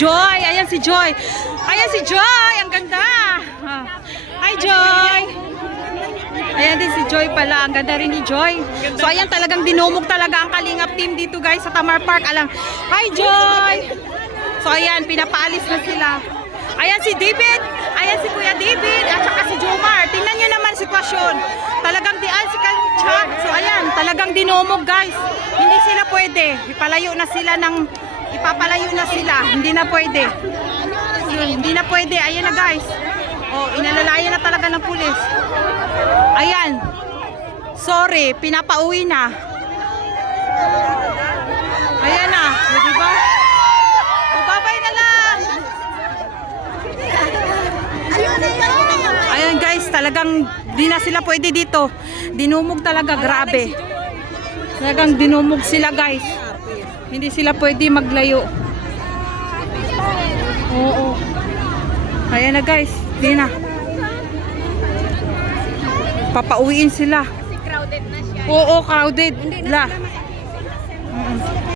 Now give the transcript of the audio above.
Joy. Ayan si Joy. Ayan si Joy. Ang ganda. Hi, Joy. Ayan din si Joy pala. Ang ganda rin ni Joy. So, ayan talagang dinumog talaga ang Kalingap team dito guys sa Tamar Park. Alam. Hi, Joy. So, ayan. Pinapaalis na sila. Ayan si David. Ayan si Kuya David. At saka si Jomar. Tingnan nyo naman sitwasyon. Talagang di ay si Chat. So, ayan. Talagang dinumog guys. Hindi sila pwede. Ipalayo na sila ng ipapalayo na sila. Hindi na pwede. Hindi na pwede. Ayan na guys. Oh, inalalaya na talaga ng pulis. Ayan. Sorry, pinapauwi na. Ayan na, o, di ba? O, babay na lang. Ayan guys, talagang di na sila pwede dito. Dinumog talaga, grabe. Talagang dinumog sila guys. Hindi sila pwede maglayo. Oo. Ayan na guys, di na. Papauwiin sila. Crowded na siya. Oo, crowded. La. Mm-mm.